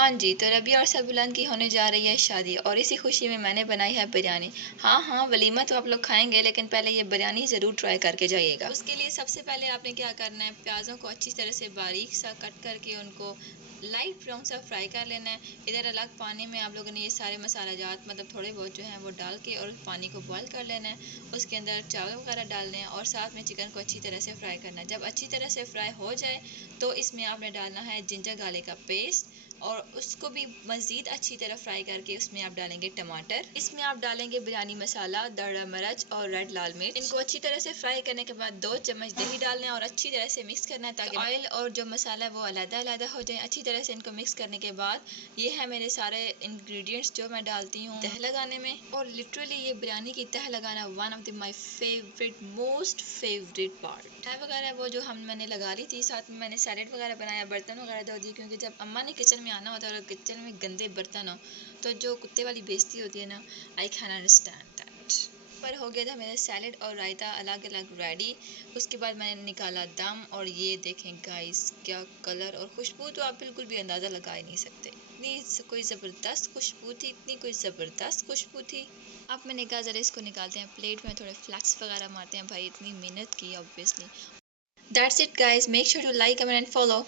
हाँ जी, तो रबिया और सरबुलंद की होने जा रही है शादी और इसी खुशी में मैंने बनाई है बिरयानी। हाँ हाँ, वलीमा तो आप लोग खाएंगे लेकिन पहले ये बिरयानी ज़रूर ट्राई करके जाइएगा। उसके लिए सबसे पहले आपने क्या करना है, प्याज़ों को अच्छी तरह से बारीक सा कट करके उनको लाइट ब्राउन सा फ्राई कर लेना है। इधर अलग पानी में आप लोगों ने ये सारे मसाला जात मतलब थोड़े बहुत जो हैं वो डाल के और पानी को बॉयल कर लेना है। उसके अंदर चावल वगैरह डालने हैं और साथ में चिकन को अच्छी तरह से फ्राई करना है। जब अच्छी तरह से फ्राई हो जाए तो इसमें आपने डालना है जिंजर गार्लिक का पेस्ट और उसको भी मज़ीद अच्छी तरह फ्राई करके उसमें आप डालेंगे टमाटर। इसमें आप डालेंगे बिरयानी मसाला, दड़ा मिर्च और रेड लाल मिर्च। इनको अच्छी तरह से फ्राई करने के बाद 2 चम्मच दही डालना है और अच्छी तरह से मिक्स करना है ताकि ऑयल और जो मसाला है वो अलग-अलग हो जाए। अच्छी तरह से इनको मिक्स करने के बाद ये है मेरे सारे इंग्रेडिएंट्स जो मैं डालती हूँ तह लगाने में। और लिटरली ये बिरयानी की तह लगाना one of the my favourite most favourite part. तह वगैरह वो जो हम मैंने लगा ली थी, साथ में मैंने सैलेड वगैरह बनाया, बर्तन वगैरह धो दिए क्योंकि जब अम्मा ने किचन में आना होता है और किचन में गंदे बर्तन हो तो जो कुत्ते वाली बेइज्जती होती है ना, आई कैन अंडरस्टैंड दैट। पर हो गया था मेरा सैलेड और रायता अलग अलग रेडी। उसके बाद मैंने निकाला दम और ये देखें गाइस, क्या कलर और खुशबू तो आप बिल्कुल भी अंदाज़ा लगा ही नहीं सकते। इतनी कोई ज़बरदस्त खुशबू थी, इतनी कोई ज़बरदस्त खुशबू थी। अब मैंने कहा ज़रा इसको निकालते हैं प्लेट में, थोड़े फ्लैक्स वगैरह मारते हैं, भाई इतनी मेहनत की obviously. That's it guys, make sure to like, comment and follow.